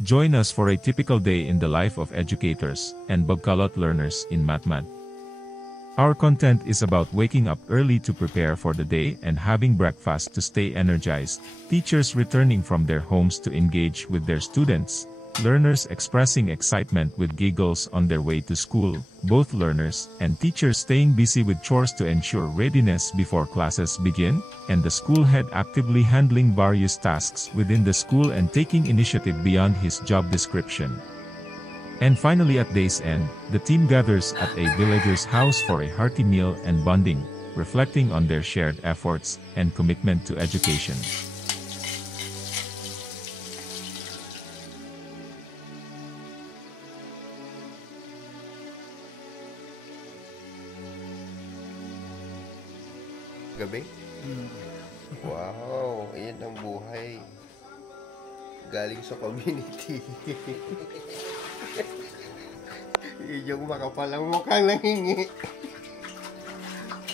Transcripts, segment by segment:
Join us for a typical day in the life of educators and Bagkalot learners in Matmat. Our content is about waking up early to prepare for the day and having breakfast to stay energized, teachers returning from their homes to engage with their students, learners expressing excitement with giggles on their way to school, both learners and teachers staying busy with chores to ensure readiness before classes begin, and the school head actively handling various tasks within the school and taking initiative beyond his job description. And finally, at day's end, the team gathers at a villager's house for a hearty meal and bonding, reflecting on their shared efforts and commitment to education. Gabi? Wow, ayan ang buhay. Galing sa community. Yun yung makapalang mukhang nangingi.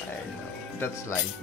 I know, that's life.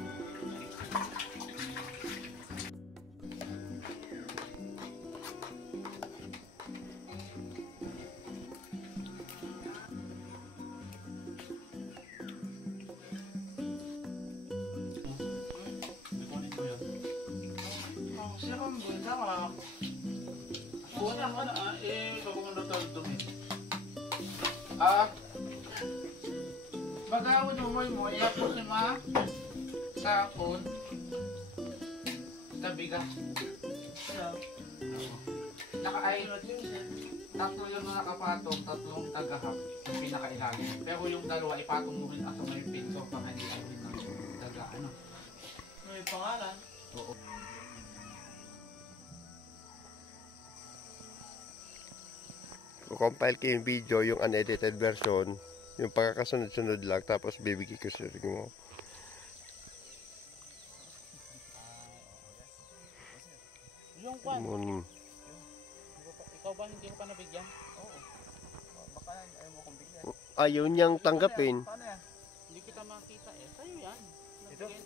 Bagawin mo iapos ni ma sa akon tabiga. Naka-ay tatlo yung nakapatong, tatlong tagahap yung pinakailalim. Pero yung dalawa ipatong mo rin sa may pinso para hindi ay din ng taga ano. May pangalan? Oo. Compile ko yung video, yung unedited version, yung pagkakasunod-sunod lang, tapos bibigay ko sa rin mo. Yung kwan? Morning. Ikaw ba hindi mo pa nabigyan? Oo. Baka ayaw mo kong bigyan. Ayaw niyang tanggapin. Paano yan? Hindi kita makita eh. Sa'yo yan.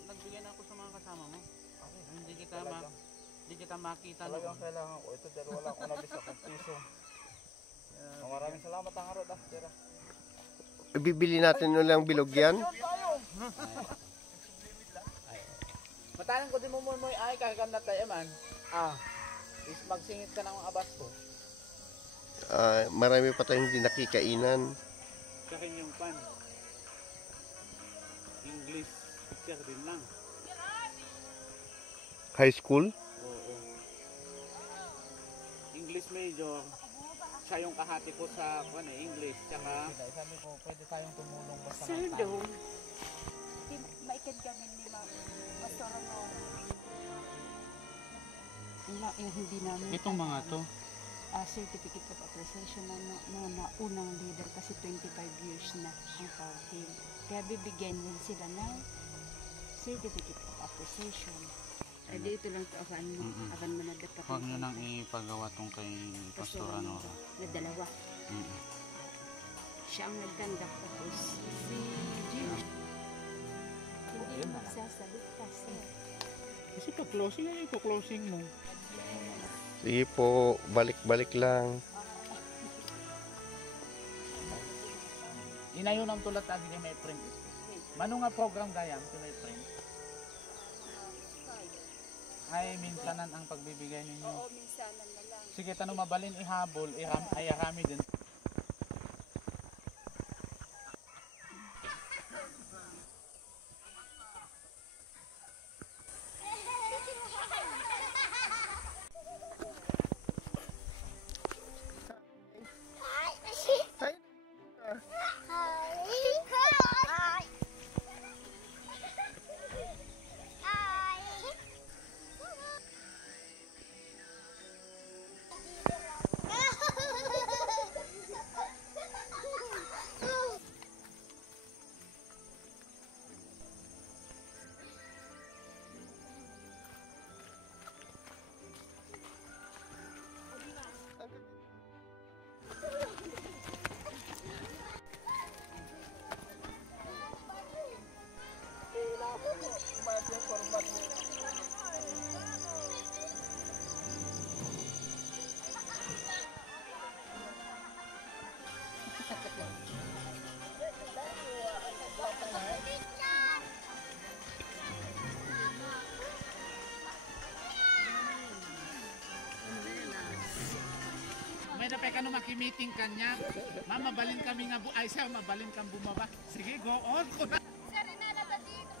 Nagbigay na ako sa mga kasama mo. Okay. Hindi kita makita. Talagang kailangan ko. Ito dahil wala akong nabis akong piso. Maraming salamat ang harod ah. Tira. Bibili natin nung lang bilog yan. Matanong ko din mo mo ay kakanda tayo man. Is magsingit ka ng abas ko. Marami pa tayong hindi nakikainan. Kakin yung pan. English teacher din lang. High school? Oo. English major. Siya yung kahati ko sa English, tsaka... Sabi ko, pwede tayong tumulong basta Sir Dong, maikad kami ni Ma'am. Basta ano... Hindi namin... Itong mga to? Certificate of Appreciation na unang leader kasi 25 years na ang party. Kaya bibigyan din sila ng Certificate of Appreciation. Dito lang ito, akan mo na dapat. Huwag nyo nang ipagawa tong kay Pastor ano. Na dalawa. Siya ang nagkandak tapos si Jim. Hindi magsasalita siya. Kasi pa-closing mo. Sige po, balik-balik lang. Inayon ang tulad lagi ni may print. Mano nga program gayam ito may print? Ay, minsanan ang pagbibigay ninyo. Oo, minsanan na lang. Sige, tanong mabalin ihabol, ay arami din. Pwede pa ka no makimiting kanya. Mama, mabalin kami nga ay siya, mabalin kang bumaba. Sige, go on. Serenada ba dito?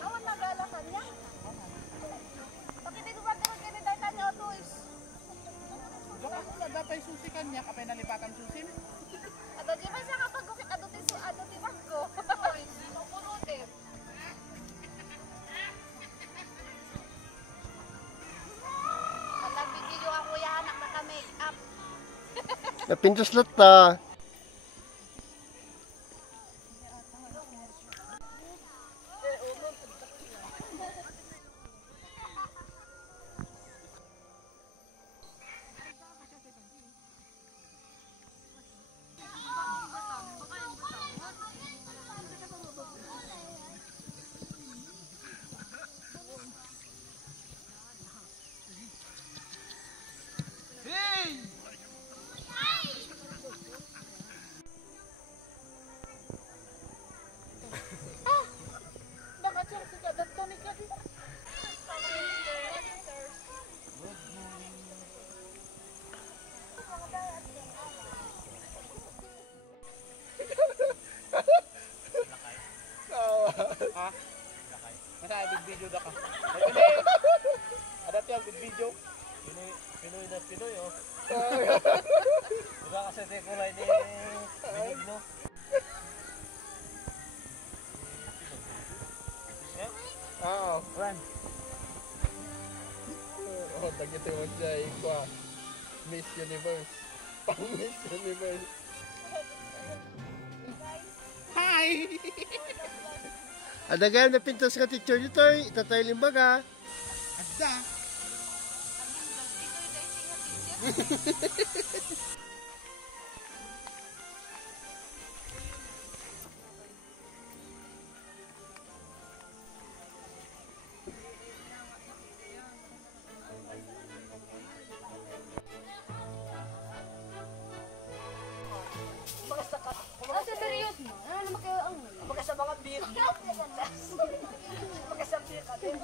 Awan nagala kanya. Bakit hindi ba kayo kinidaytan ni Otois? Baka ko na dapat susi kanya, kapay nalipatan susi. Ato di ba siya kapag gukit ato ti bangko? Otois, pupunutin. Nagbibideo ako ya anak naka-make up. Napintos lot ta. Nasa video da ka. Ada tiang video. Pinoy na Pinoy, oh. Diba kasi di kulay ni binig, no? Oo. Run. Oh, tagito mo siya ikwa. Miss Universe. Pang Miss Universe. Hi! Adagan na pintas ka teacher dito, itatay limbaga. Ada. Asa serious mo? Ano naman kayo ang Magkasa mga beer. Magkasa beer ka din.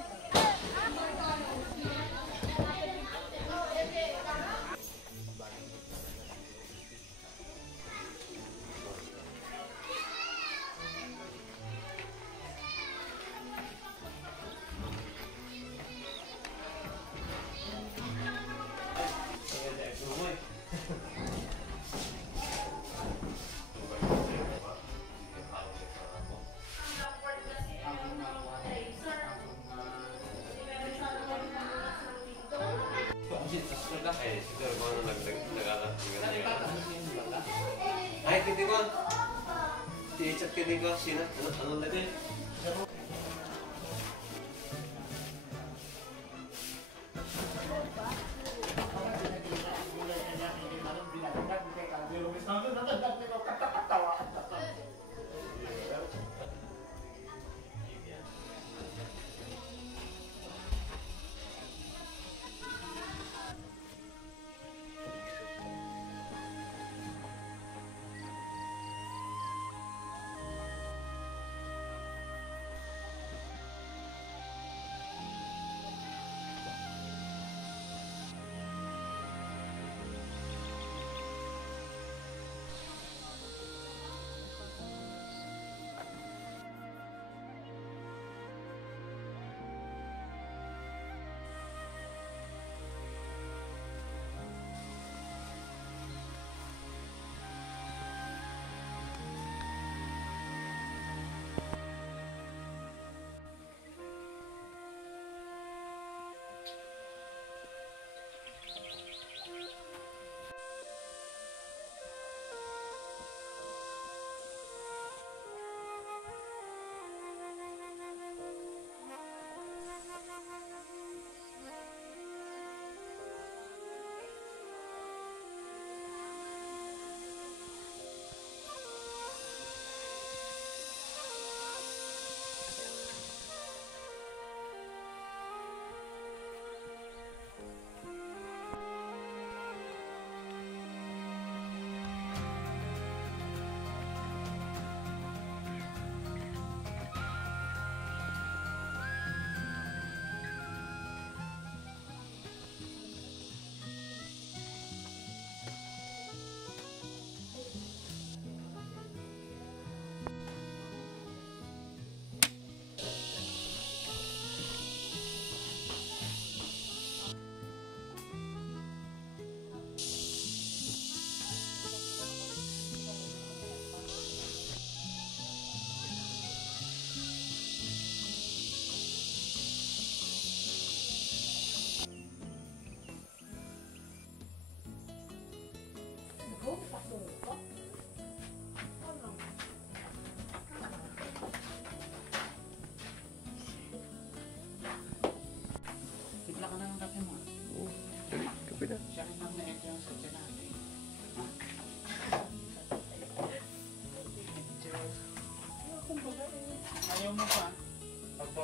Ay, kini ko. Ti-chat kini ko sino? Ano lagi?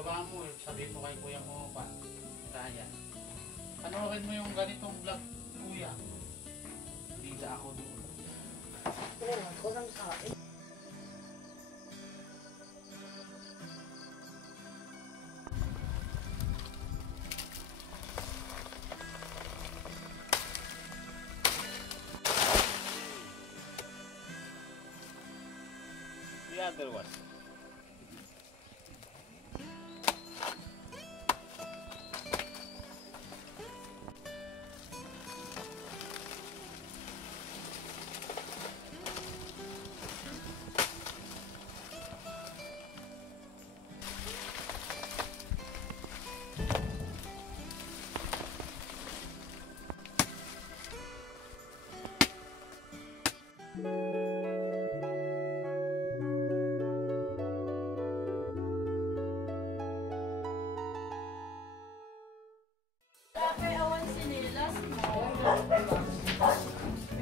Ibaba mo, sabihin mo kay kuya mo pa. Kaya. Panoorin mo yung ganitong vlog, kuya. Bida ako doon. The other one.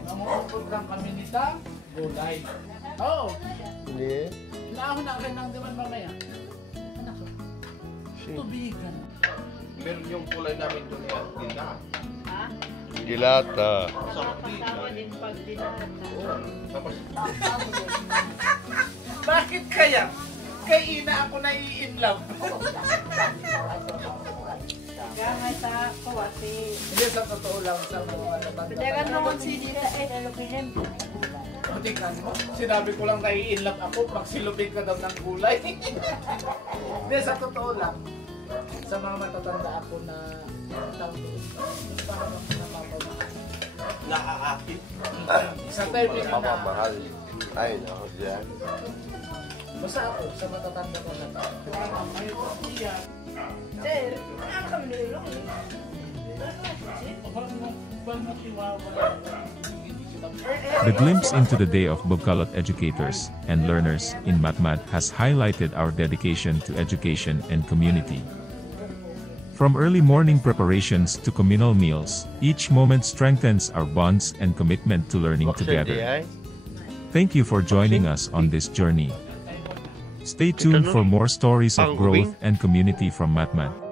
Namumukod lang kami nita, gulay. Oo, Hindi. naahon na rin ng diman mamaya. Anak ko, tubigan. Meron yung kulay namin doon yan. Tinda. Dilata. Tapos, Bakit kaya? Kay ina ako nai-inlove. Gamay sa ako ate. Hindi, sa totoo lang sa mga natatanda. Padagan naman si Dita eh. Tingnan mo, sinabi ko lang nai-inlove ako pag silupin ka daw ng gulay. Hindi, sa totoo lang. Sa mga matatanda ako na tao doon. Parang ako napapamahal. nakaakit. Sa timing na. Mamamahal. Ay, nako dyan. Basta ako, sa matatanda ko na. Ay, yan. Sir, ano kami nilong eh? The glimpse into the day of Bugkalot educators and learners in MatMat has highlighted our dedication to education and community. From early morning preparations to communal meals, each moment strengthens our bonds and commitment to learning together. Thank you for joining us on this journey. Stay tuned for more stories of growth and community from MatMat.